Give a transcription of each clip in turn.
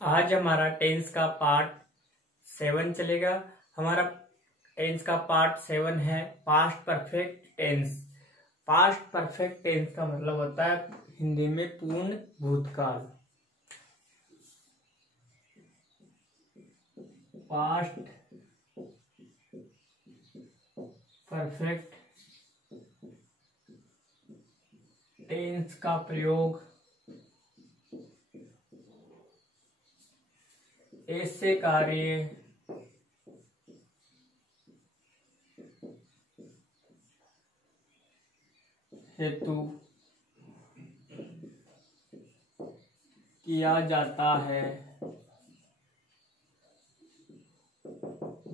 आज हमारा टेंस का पार्ट 7 चलेगा। हमारा टेंस का पार्ट 7 है past perfect tense. Past perfect tense का मतलब होता है हिंदी में पूर्ण भूतकाल। पास्ट परफेक्ट टेंस का प्रयोग ऐसे कार्य हेतु किया जाता है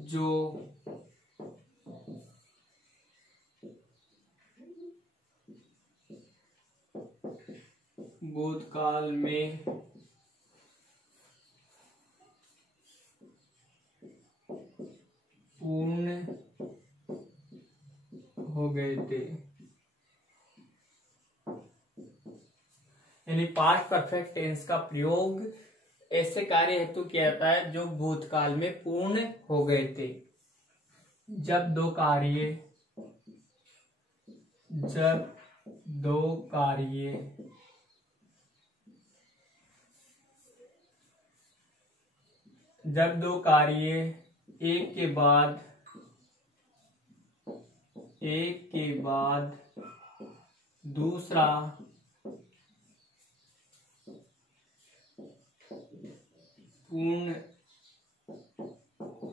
जो भूतकाल में पूर्ण हो गए थे। यानी पास्ट परफेक्ट टेंस का प्रयोग ऐसे कार्य हेतु किया जाता है जो भूतकाल में पूर्ण हो गए थे। जब दो कार्य एक के बाद दूसरा पूर्ण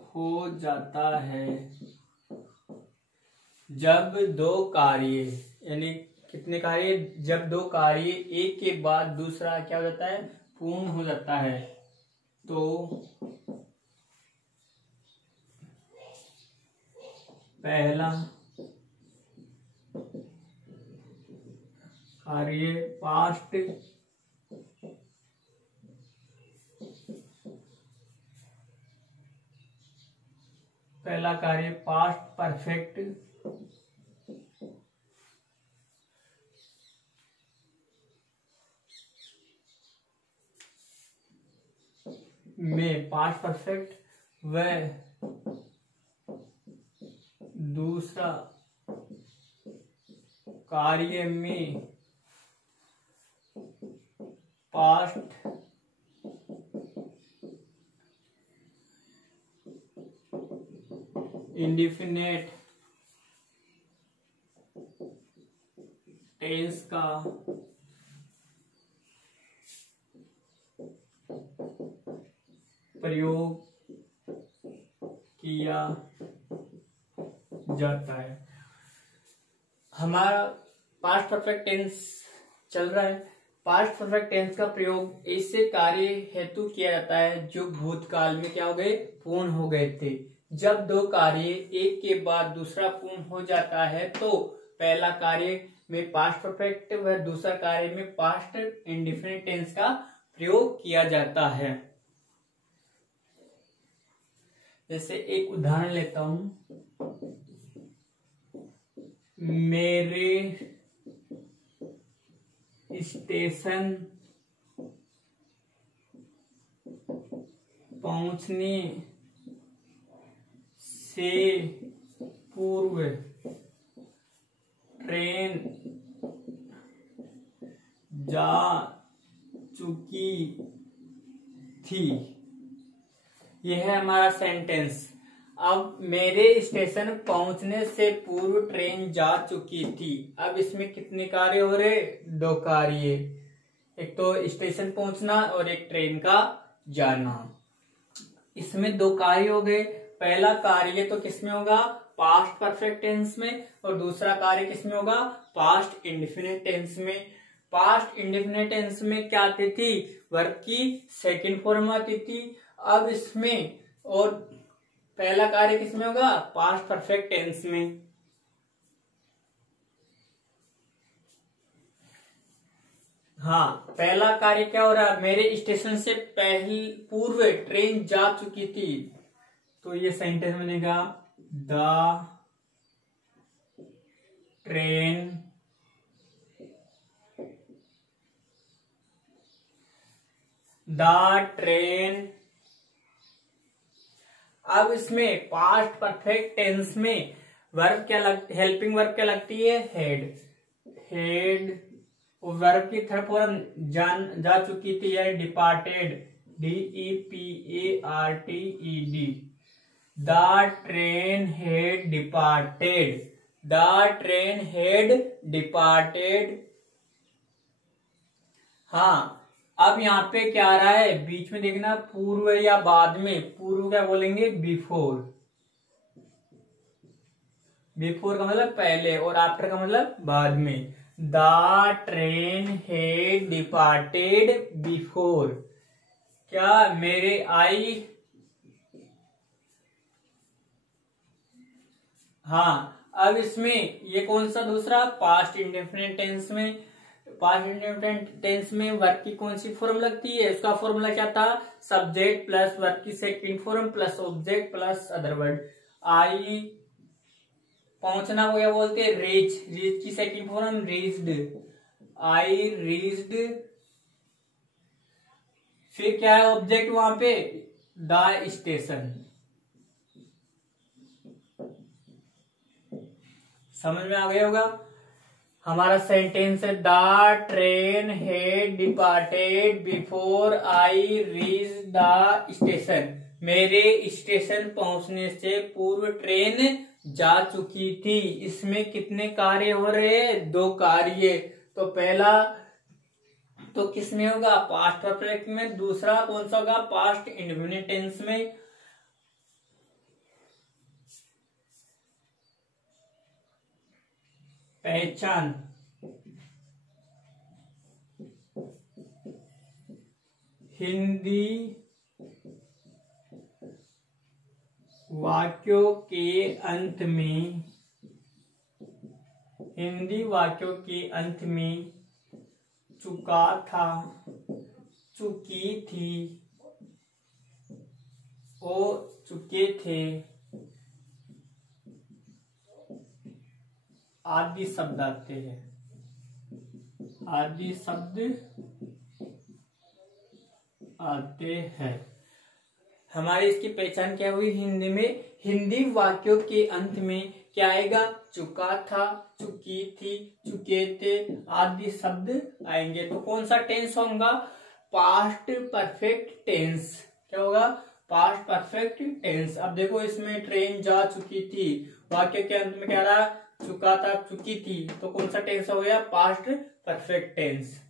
हो जाता है। जब दो कार्य यानी कितने कार्य, जब दो कार्य एक के बाद दूसरा क्या हो जाता है, पूर्ण हो जाता है, तो पहला कार्य पास्ट परफेक्ट में पास्ट परफेक्ट व दूसरा कार्य में पास्ट इंडेफिनिट टेंस का प्रयोग किया जाता है। हमारा पास्ट परफेक्ट टेंस चल रहा है। पास्ट परफेक्ट टेंस का प्रयोग ऐसे कार्य हेतु किया जाता है जो भूतकाल में क्या हो गए, पूर्ण हो गए थे। जब दो कार्य एक के बाद दूसरा पूर्ण हो जाता है तो पहला कार्य में पास्ट परफेक्ट व दूसरा कार्य में पास्ट इंडेफिनिट टेंस का प्रयोग किया जाता है। जैसे एक उदाहरण लेता हूं, मेरे स्टेशन पहुंचने से पूर्व ट्रेन जा चुकी थी। यह है हमारा सेंटेंस। अब मेरे स्टेशन पहुंचने से पूर्व ट्रेन जा चुकी थी। अब इसमें कितने कार्य हो रहे, दो कार्य, एक तो स्टेशन पहुंचना और एक ट्रेन का जाना। इसमें दो कार्य हो गए। पहला कार्य तो किसमें होगा, पास्ट परफेक्ट टेंस में, और दूसरा कार्य किसमें होगा, पास्ट इंडेफिनिट टेंस में। पास्ट इंडेफिनिट टेंस में क्या आती थी, वर्ब की सेकंड फॉर्म आती थी। अब इसमें और पहला कार्य किसमें होगा, पास्ट परफेक्ट टेंस में। हाँ, पहला कार्य क्या हो रहा है, मेरे स्टेशन से पूर्व ट्रेन जा चुकी थी, तो ये सेंटेंस बनेगा द ट्रेन द ट्रेन। अब इसमें पास्ट परफेक्ट टेंस में वर्ब क्या हेल्पिंग वर्ब क्या लगती है? हेड। हेड वर्ब की थर्ड फॉर्म जा चुकी थी, यानी departed, DEPARTED। The train head departed. The train head departed. हाँ, अब यहाँ पे क्या आ रहा है बीच में देखना, पूर्व या बाद में। पूर्व क्या बोलेंगे? बिफोर। बिफोर का मतलब पहले और आफ्टर का मतलब बाद में। The train had departed before. क्या मेरे आई, हाँ। अब इसमें ये कौन सा दूसरा पास्ट इंडेफिनिट टेंस में, पास्ट इंडेफिनिट टेंस में वर्ब की कौन सी फॉर्म लगती है? उसका फॉर्मूला क्या था? सब्जेक्ट प्लस वर्ब की second form plus object plus other word. I पहुंचना को क्या बोलते हैं? रीच। रीच की second form reached. I reached. फिर क्या है ऑब्जेक्ट वहां पे? The station. समझ में आ गया होगा? हमारा सेंटेंस है the train had departed before I reach the station. मेरे स्टेशन पहुंचने से पूर्व ट्रेन जा चुकी थी। इसमें कितने कार्य हो रहे हैं? 2 कार्य। तो पहला तो किसमें होगा? पास्ट परफेक्ट में। दूसरा कौन सा होगा? पास्ट इंडेफिनिट टेंस में। पहचान। हिंदी वाक्यों के अंत में, हिंदी वाक्यों के अंत में चुका था, चुकी थी, ओ चुके थे आदि शब्द आते हैं। आदि शब्द आते हैं। हमारी इसकी पहचान क्या हुई हिंदी में? हिंदी वाक्यों के अंत में क्या आएगा? चुका था, चुकी थी, चुके थे आदि शब्द आएंगे। तो कौन सा टेंस होगा? Past perfect tense. क्या होगा? Past perfect tense. अब देखो इसमें ट्रेन जा चुकी थी, वाक्य के अंत में क्या रहा? चुका था, चुकी थी। तो कौन सा टेंस हो गया? Past perfect tense.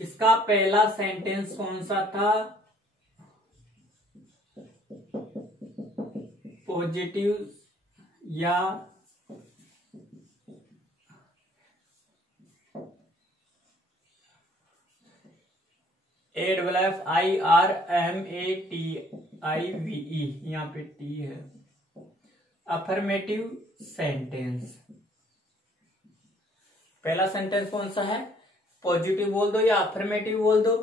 इसका पहला सेंटेंस कौन सा था? पॉजिटिव या AFFIRMATIVE, यहाँ पे टी है। Affirmative sentence. पहला सेंटेंस कौन सा है? पॉजिटिव बोल दो या अफर्मेटिव बोल दो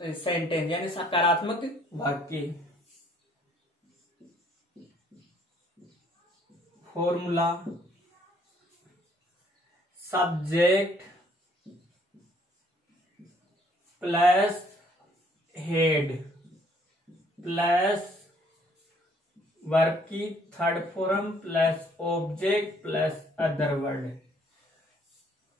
सेंटेंस, यानी सकारात्मक वाक्य। Formula subject plus had plus verb की third form plus object plus other word.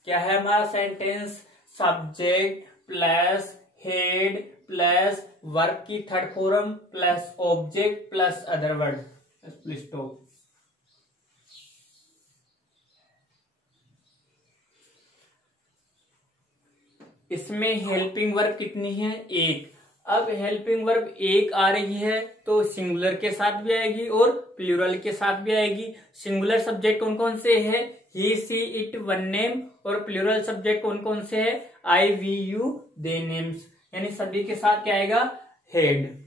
क्या है हमारा sentence? Subject plus had plus verb की third form plus object plus other word. Please stop. इसमें हेल्पिंग वर्ब कितनी है? 1। अब हेल्पिंग वर्ब 1 आ रही है तो सिंगुलर के साथ भी आएगी और प्लूरल के साथ भी आएगी। सिंगुलर सब्जेक्ट कौन कौन से है? ही, सी, इट, वन नेम। और प्लूरल सब्जेक्ट कौन कौन से है? आई, वी, यू, दे नेम्स। यानी सभी के साथ क्या आएगा? हेड।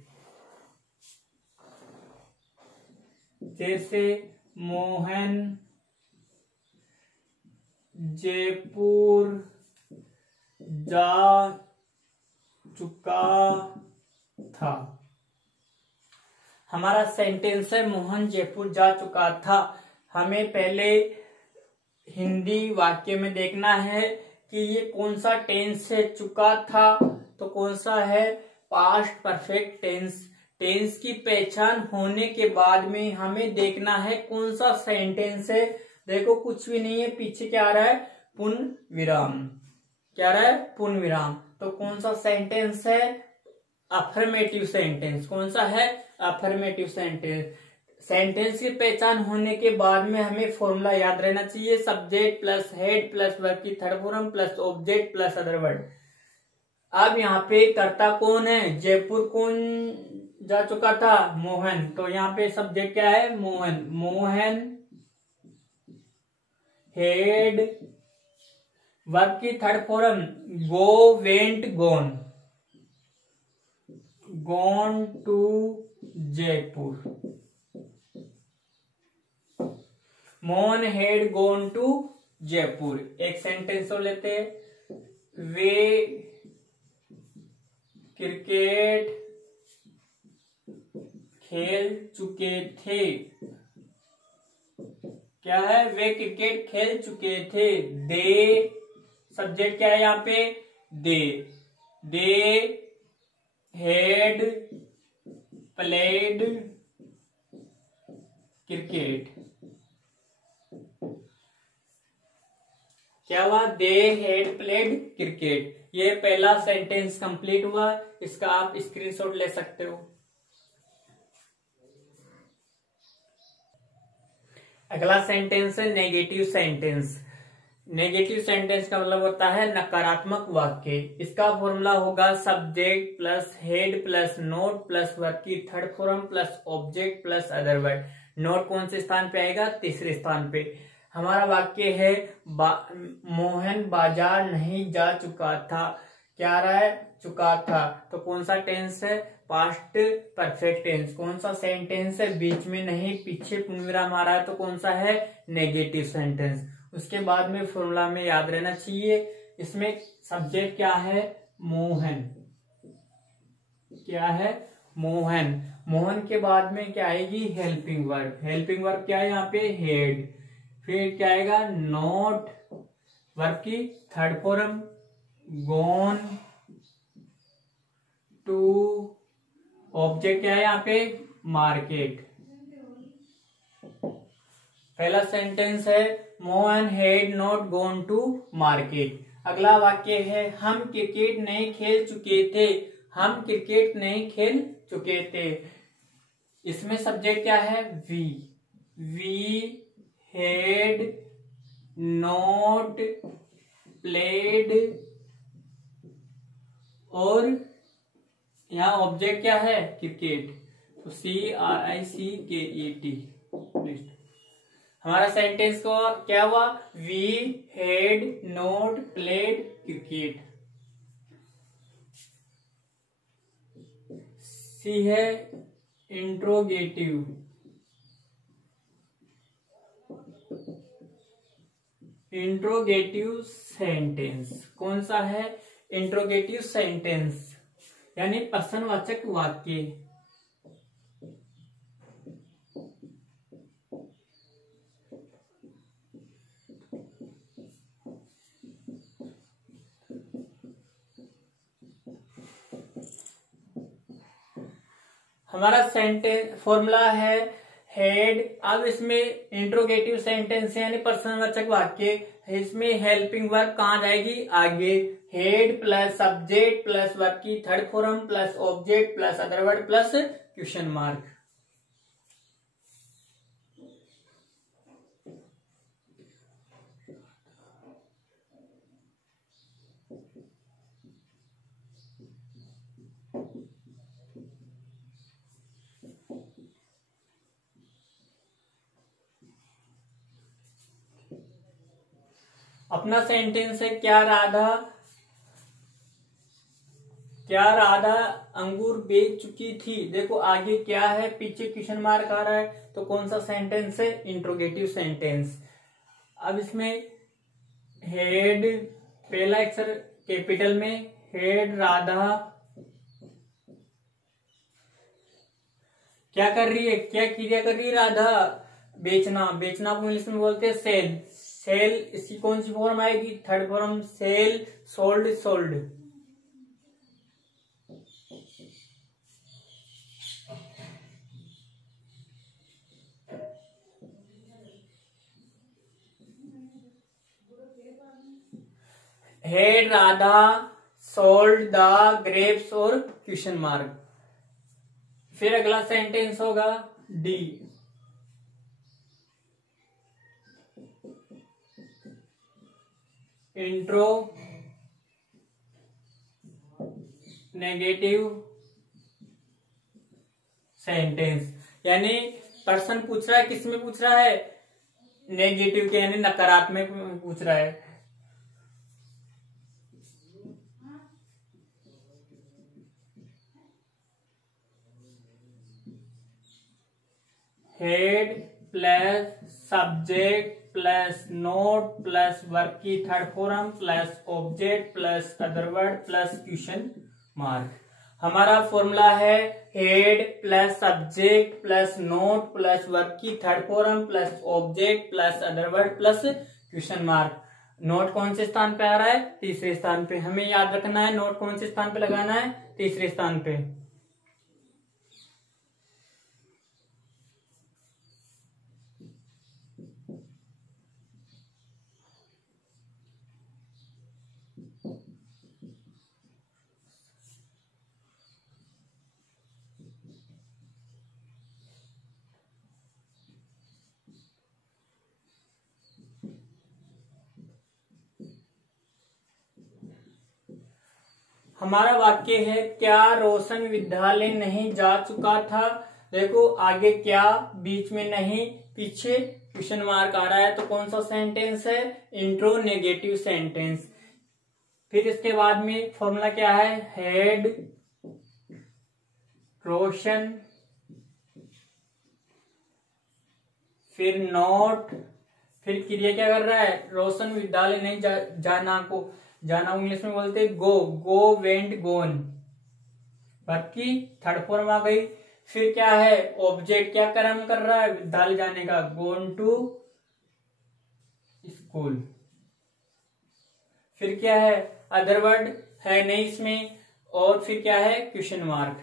जैसे मोहन जयपुर जा चुका था। हमारा सेंटेंस है मोहन जयपुर जा चुका था। हमें पहले हिंदी वाक्य में देखना है कि ये कौन सा टेंस से चुका था, तो कौन सा है, पास्ट परफेक्ट टेंस। टेंस की पहचान होने के बाद में हमें देखना है कौन सा सेंटेंस है। देखो कुछ भी नहीं है, पीछे क्या आ रहा है, पूर्ण विराम। क्या आ रहा है, पूर्ण विराम। तो कौन सा सेंटेंस है, अफर्मेटिव सेंटेंस। कौन सा है, अफर्मेटिव सेंटेंस। सेंटेंस की पहचान होने के बाद में हमें फॉर्मूला याद रहना चाहिए, subject plus had plus verb की third form plus object plus other word. अब यहाँ पे कर्ता कौन है, जयपुर कौन जा चुका था, मोहन। तो यहाँ पे सब्जेक्ट क्या है, मोहन। मोहन हेड, वर्ब की third form go, went, gone. Gone to Jaipur. Mohan had gone to Jaipur. एक सेंटेंस और लेते हैं, वे क्रिकेट खेल चुके थे। क्या है, वे क्रिकेट खेल चुके थे। दे, सब्जेक्ट क्या है यहाँ पे, दे हैड प्लेड क्रिकेट। क्या हुआ, दे हैड प्लेड क्रिकेट। ये पहला सेंटेंस कंप्लीट हुआ, इसका आप स्क्रीनशॉट ले सकते हो। अगला सेंटेंस है नेगेटिव सेंटेंस। नेगेटिव सेंटेंस का मतलब होता है नकारात्मक वाक्य। इसका फॉर्मूला होगा subject plus had plus not plus verb की third form plus object plus other word. Not कौन से स्थान पे आएगा, तीसरे स्थान पे। हमारा वाक्य है मोहन बाजार नहीं जा चुका था। क्या रहा है, चुका था। तो कौन सा टेंस है, पास्ट परफेक्ट टेंस। कौन सा सेंटेंस है, बीच में नहीं पीछे पूर्णविराम आ रहा है, तो कौन सा है, नेगेटिव सेंटेंस। उसके बाद में फॉर्मूला में याद रहना चाहिए, इसमें सब्जेक्ट क्या है, मोहन। क्या है, मोहन। मोहन के बाद में क्या आएगी, हेल्पिंग वर्ब। हेल्पिंग वर्ब क्या है यहाँ पे, हेड। फिर क्या आएगा, नॉट, वर्ब की third form gone to, object क्या है यहाँ पे, मार्केट। पहला सेंटेंस है Mohan had not gone to market. अगला वाक्य है हम क्रिकेट नहीं खेल चुके थे। हम क्रिकेट नहीं खेल चुके थे। इसमें सब्जेक्ट क्या है, we. We had not played, और यहाँ ऑब्जेक्ट क्या है, क्रिकेट। तो CRICKET। हमारा सेंटेंस को क्या हुआ, we had not played cricket. C है इंट्रोगेटिव। इंट्रोगेटिव सेंटेंस कौन सा है, इंट्रोगेटिव सेंटेंस यानी प्रश्नवाचक वाक्य। हमारा सेंटेंस फॉर्मूला है हेड। अब इसमें इंट्रोगेटिव सेंटेंस यानी प्रश्नवाचक वाक्य, इसमें हेल्पिंग वर्ब कहाँ जाएगी, आगे। Had plus subject plus verb की third form plus object plus other word plus question mark. अपना सेंटेंस है क्या राधा अंगूर बेच चुकी थी। देखो आगे क्या है, पीछे क्वेश्चन मार्क आ रहा है, तो कौन सा सेंटेंस है, इंट्रोगेटिव सेंटेंस। अब इसमें हेड, पहला अक्षर कैपिटल में, हेड राधा क्या कर रही है, क्या क्रिया कर रही है, राधा बेचना। बेचना को इंग्लिश में बोलते हैं सेल। सेल, इसकी कौन सी फॉर्म आएगी? Third form, sell sold sold. Had Radha sold the grapes और क्वेश्चन मार्क। फिर अगला सेंटेंस होगा डी, इंट्रो नेगेटिव सेंटेंस, यानी पर्सन पूछ रहा है, किस में पूछ रहा है? नेगेटिव के, यानी नकारात्मक में पूछ रहा है। Had plus subject plus not plus verb की third form plus object plus other word plus question mark. हमारा फॉर्मूला है had plus subject plus not plus verb की third form plus object plus other word plus question mark. Not कौन से स्थान पे आ रहा है? तीसरे स्थान पे। हमें याद रखना है नोट कौन से स्थान पे लगाना है? तीसरे स्थान पे। हमारा वाक्य है, क्या रोशन विद्यालय नहीं जा चुका था? देखो आगे क्या, बीच में नहीं, पीछे क्वेश्चन मार्क आ रहा है, तो कौन सा सेंटेंस है? Intro negative sentence. फिर इसके बाद में फॉर्मूला क्या है? हेड रोशन, फिर नोट, फिर क्रिया क्या कर रहा है? रोशन विद्यालय नहीं जाना इंग्लिश में बोलते गो वेंट गोन। वर्ब की थर्ड फॉर्म आ गई। फिर क्या है? ऑब्जेक्ट क्या कर्म कर रहा है? विद्यालय जाने का, गोन टू स्कूल। फिर क्या है? अदर वर्ड है नहीं इसमें, और फिर क्या है? Question mark.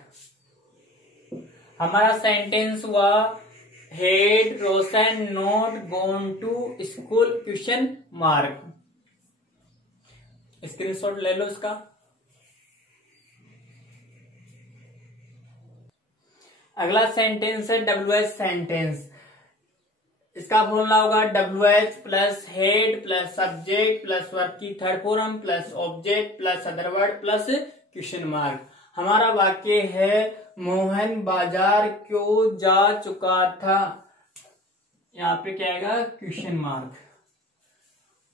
हमारा सेंटेंस हुआ had Roshan not gone to school question mark. Screenshot ले लो इसका। अगला सेंटेंस है WH सेंटेंस। इसका फॉर्मूला होगा WH plus had plus subject plus verb की third form plus object plus other word plus question mark. हमारा वाक्य है, मोहन बाजार क्यों जा चुका था? यहाँ पे क्या आएगा? क्वेश्चन मार्क,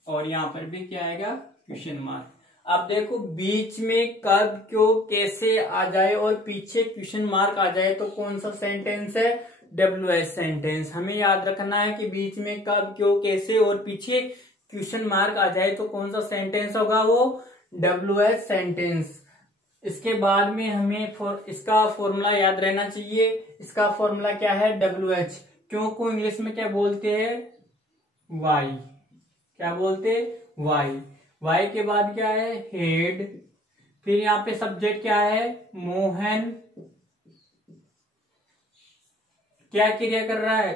और यहाँ पर भी क्या आएगा? Question mark. अब देखो बीच में कब क्यों कैसे आ जाए और पीछे क्वेश्चन मार्क आ जाए तो कौन सा सेंटेंस है? WH sentence. हमें याद रखना है कि बीच में कब क्यों कैसे और पीछे क्वेश्चन मार्क आ जाए तो कौन सा सेंटेंस होगा? वो WH सेंटेंस। इसके बाद में हमें इसका फॉर्मूला याद रहना चाहिए। इसका फॉर्मूला क्या है? WH। क्यों को इंग्लिश में क्या बोलते हैं? वाई। क्या बोलते? वाई। वाई के बाद क्या है? हेड। फिर यहाँ पे सब्जेक्ट क्या है? मोहन। क्या क्रिया कर रहा है?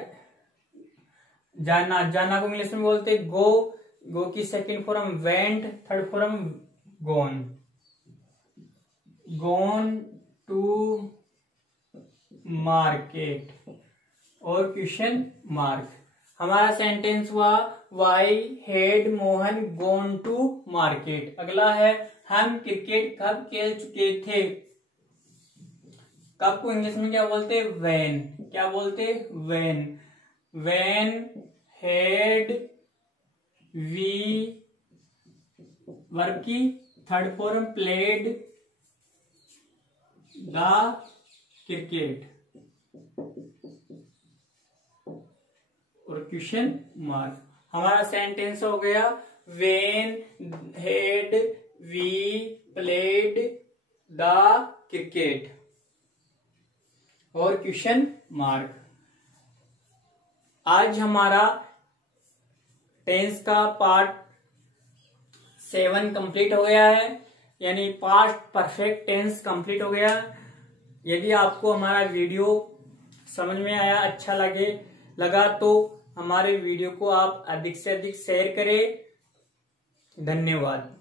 जाना। जाना को इंग्लिश में बोलते गो। गो की second form went, third form gone. Gone to market और क्वेश्चन मार्क। हमारा सेंटेंस हुआ why had Mohan gone to market. अगला है, हम क्रिकेट कब खेल चुके थे? कब को इंग्लिश में क्या बोलते? व्हेन। क्या बोलते? When. When had we verb की third form played the cricket और क्वेश्चन मार्क। हमारा सेंटेंस हो गया, when had we played the cricket और क्वेश्चन मार्क। आज हमारा टेंस का पार्ट 7 कंप्लीट हो गया है, यानी पास्ट परफेक्ट टेंस कंप्लीट हो गया। यदि आपको हमारा वीडियो समझ में आया, अच्छा लगा तो हमारे वीडियो को आप अधिक से अधिक शेयर करें। धन्यवाद।